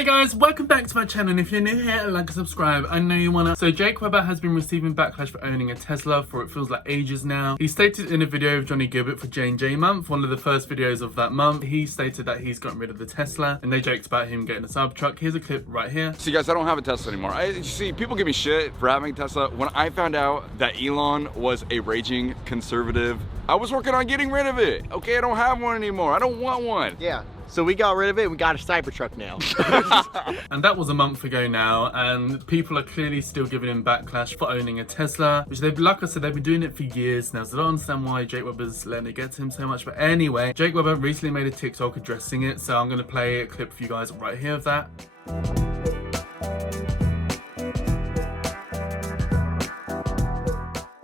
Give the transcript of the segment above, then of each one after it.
Hi guys, welcome back to my channel, and if you're new here, like and subscribe. I know you wanna. So Jake Webber has been receiving backlash for owning a Tesla for it feels like ages now. He stated in a video of Johnny Gilbert for J&J month, one of the first videos of that month, he stated that he's gotten rid of the Tesla and they joked about him getting a Cybertruck. Here's a clip right here. See guys, I don't have a Tesla anymore. You see, people give me shit for having a Tesla. When I found out that Elon was a raging conservative, I was working on getting rid of it. Okay, I don't have one anymore. I don't want one. Yeah. So we got rid of it, we got a Cybertruck now. And that was a month ago now, and people are clearly still giving him backlash for owning a Tesla, which they've, like I said, they've been doing it for years now, so I don't understand why Jake Webber's letting it get to him so much. But anyway, Jake Webber recently made a TikTok addressing it, so I'm going to play a clip for you guys right here of that.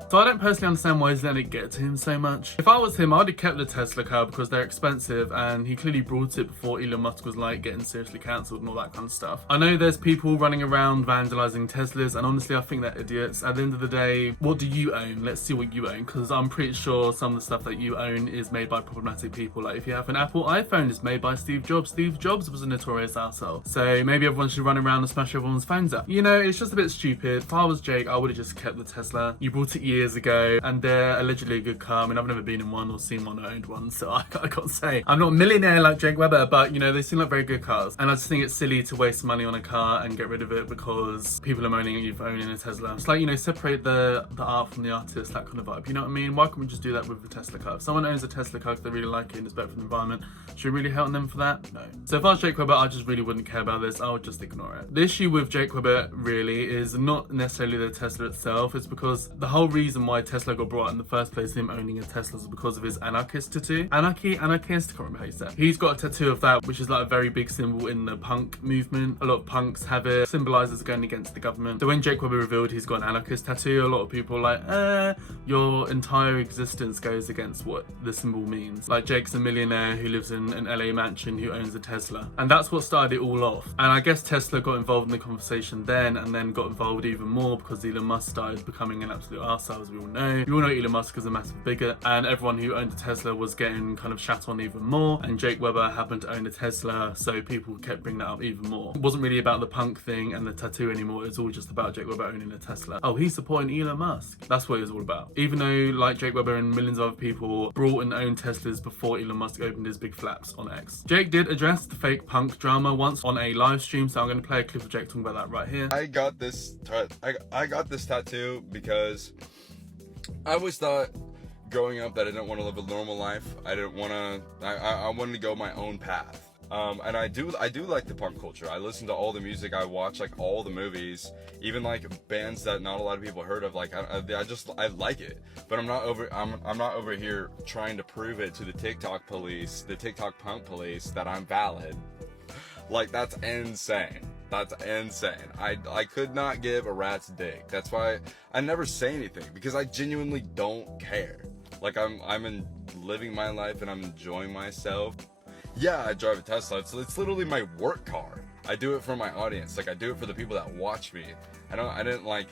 So I don't personally understand why he's letting it get to him so much. If I was him, I would have kept the Tesla car because they're expensive, and he clearly brought it before Elon Musk was like getting seriously cancelled and all that kind of stuff. I know there's people running around vandalizing Teslas, and honestly I think they're idiots. At the end of the day, what do you own? Let's see what you own, because I'm pretty sure some of the stuff that you own is made by problematic people. Like if you have an Apple iPhone, it's made by Steve Jobs. Steve Jobs was a notorious asshole. So maybe everyone should run around and smash everyone's phones up. You know, it's just a bit stupid. If I was Jake, I would have just kept the Tesla. You bought it years ago, and they're allegedly a good car. I mean, I've never been in one or seen one or owned one, so I can't say. I'm not a millionaire like Jake Webber, but you know, they seem like very good cars. And I just think it's silly to waste money on a car and get rid of it because people are moaning at you for owning a Tesla. It's like, you know, separate the art from the artist, that kind of vibe. You know what I mean? Why can't we just do that with the Tesla car? If someone owns a Tesla car because they really like it and it's better for the environment, should we really hate on them for that? No. So if I was Jake Webber, I just really wouldn't care about this. I would just ignore it. The issue with Jake Webber really is not necessarily the Tesla itself. It's because the whole reason why Tesla got brought out in the first place, him owning a Tesla, is because of his anarchist tattoo. Anarchist, I can't remember how you say it. He's got a tattoo of that, which is like a very big symbol in the punk movement. A lot of punks have it. Symbolizes going against the government. So when Jake Webber revealed he's got an anarchist tattoo, a lot of people are like, your entire existence goes against what the symbol means. Like Jake's a millionaire who lives in an LA mansion who owns a Tesla. And that's what started it all off. And I guess Tesla got involved in the conversation then, and then got involved even more because Elon Musk started becoming an absolute arsehole, as we all know. We all know Elon Musk is a massive bigot, and everyone who owned a Tesla was getting kind of shat on even more, and Jake Webber happened to own a Tesla, so people kept bringing that up even more. It wasn't really about the punk thing and the tattoo anymore. It was all just about Jake Webber owning a Tesla. Oh, he's supporting Elon Musk. That's what it was all about. Even though like Jake Webber and millions of other people brought and owned Teslas before Elon Musk opened his big flaps on X. Jake did address the fake punk drama once on a live stream, so I'm going to play a clip of Jake talking about that right here. I got this tattoo because I always thought growing up that I didn't want to live a normal life. I wanted to go my own path. And I do like the punk culture. I listen to all the music, I watch like all the movies, even like bands that not a lot of people heard of. Like I like it, but I'm not over here trying to prove it to the TikTok police, the TikTok punk police, that I'm valid. Like that's insane. That's insane. I could not give a rat's dick. That's why I never say anything, because I genuinely don't care. Like I'm living my life and I'm enjoying myself. Yeah, I drive a Tesla. It's literally my work car. I do it for my audience. Like I do it for the people that watch me. I didn't like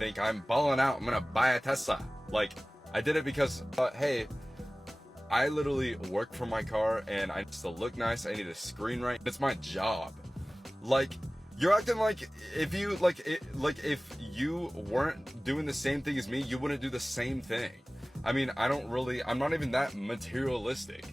think I'm balling out, I'm gonna buy a Tesla. Like I did it because hey, I literally work for my car and I need to look nice. I need a screen right. It's my job. Like you're acting like if you weren't doing the same thing as me, you wouldn't do the same thing. I mean, I'm not even that materialistic.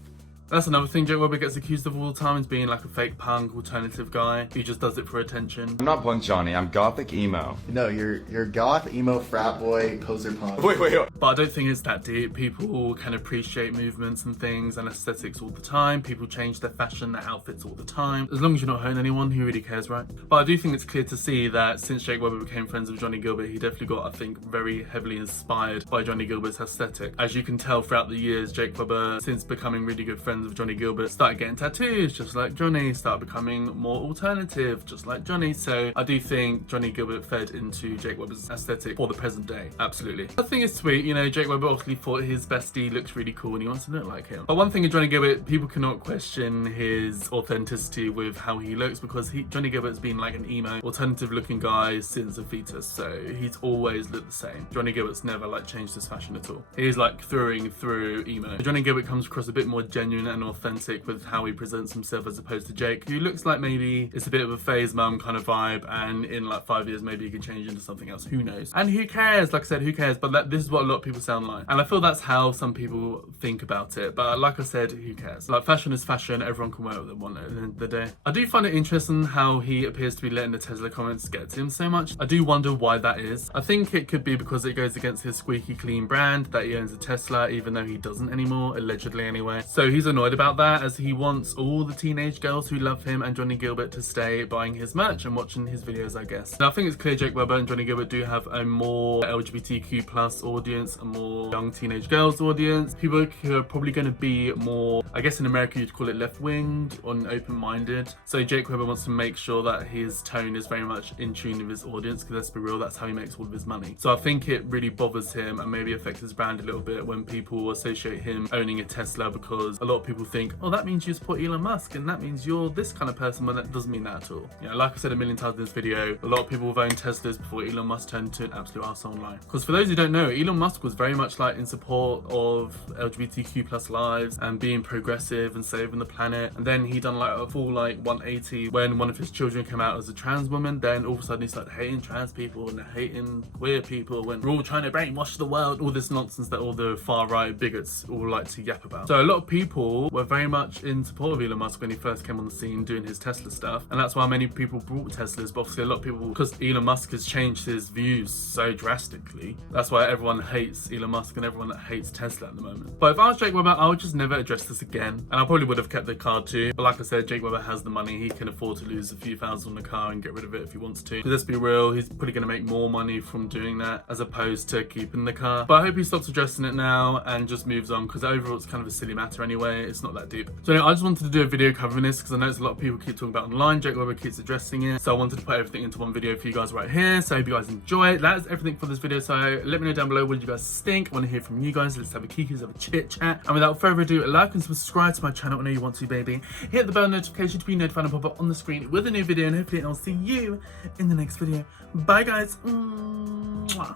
That's another thing Jake Webber gets accused of all the time, is being like a fake punk alternative guy who just does it for attention. I'm not punk Johnny, I'm gothic emo. No, you're goth, emo, frat boy, poser punk. Wait. But I don't think it's that deep. People can appreciate movements and things and aesthetics all the time. People change their fashion, their outfits all the time. As long as you're not hurting anyone, who really cares, right? But I do think it's clear to see that since Jake Webber became friends with Johnny Gilbert, he definitely got, I think, very heavily inspired by Johnny Gilbert's aesthetic. As you can tell throughout the years, Jake Webber, since becoming really good friends with Johnny Gilbert, started getting tattoos just like Johnny, started becoming more alternative just like Johnny. So I do think Johnny Gilbert fed into Jake Webber's aesthetic for the present day. Absolutely. I think it's sweet, you know, Jake Webber obviously thought his bestie looks really cool and he wants to look like him. But one thing in Johnny Gilbert, people cannot question his authenticity with how he looks, because Johnny Gilbert's been like an emo, alternative looking guy since a fetus, so he's always looked the same. Johnny Gilbert's never like changed his fashion at all. He's like through emo. Johnny Gilbert comes across a bit more genuine genuine and authentic with how he presents himself as opposed to Jake, who looks like maybe it's a bit of a phase mum kind of vibe, and in like 5 years maybe he could change into something else, who knows. And who cares, like I said, who cares, but this is what a lot of people sound like, and I feel that's how some people think about it. But like I said, who cares? Like, fashion is fashion, everyone can wear what they want at the end of the day. I do find it interesting how he appears to be letting the Tesla comments get to him so much. I do wonder why that is. I think it could be because it goes against his squeaky clean brand that he owns a Tesla, even though he doesn't anymore, allegedly anyway. So he's annoyed about that, as he wants all the teenage girls who love him and Johnny Gilbert to stay buying his merch and watching his videos, I guess. Now, I think it's clear Jake Webber and Johnny Gilbert do have a more LGBTQ plus audience, a more young teenage girls audience, people who are probably going to be more, I guess in America you'd call it left-winged or open-minded. So Jake Webber wants to make sure that his tone is very much in tune with his audience, because let's be real, that's how he makes all of his money. So I think it really bothers him and maybe affects his brand a little bit when people associate him owning a Tesla, because a lot of people think, oh, that means you support Elon Musk and that means you're this kind of person, but that doesn't mean that at all. You know, like I said a million times in this video, a lot of people have owned Teslas before Elon Musk turned into an absolute arsehole online. Because for those who don't know, Elon Musk was very much like in support of LGBTQ plus lives and being progressive and saving the planet, and then he done like a full like 180 when one of his children came out as a trans woman. Then all of a sudden he started hating trans people and hating queer people when we're all trying to brainwash the world, all this nonsense that all the far right bigots all like to yap about. So a lot of people were very much in support of Elon Musk when he first came on the scene doing his Tesla stuff, and that's why many people bought Teslas. But obviously a lot of people, because Elon Musk has changed his views so drastically, that's why everyone hates Elon Musk and everyone that hates Tesla at the moment. But if I was Jake Webber, I would just never address this again, and I probably would have kept the car too. But like I said, Jake Webber has the money, he can afford to lose a few thousand on the car and get rid of it if he wants to. Let's be real, he's probably going to make more money from doing that as opposed to keeping the car. But I hope he stops addressing it now and just moves on, because overall it's kind of a silly matter anyway, it's not that deep. So anyway, I just wanted to do a video covering this because I noticed a lot of people keep talking about it online. Jake Webber keeps addressing it, so I wanted to put everything into one video for you guys right here. So I hope you guys enjoy it. That is everything for this video, so let me know down below what you guys think. I want to hear from you guys. Let's have a kiki, let's have a chit chat, and without further ado, like and subscribe to my channel. I know you want to, baby. Hit the bell notification to be notified and pop up on the screen with a new video, and hopefully I'll see you in the next video. Bye guys. Mwah.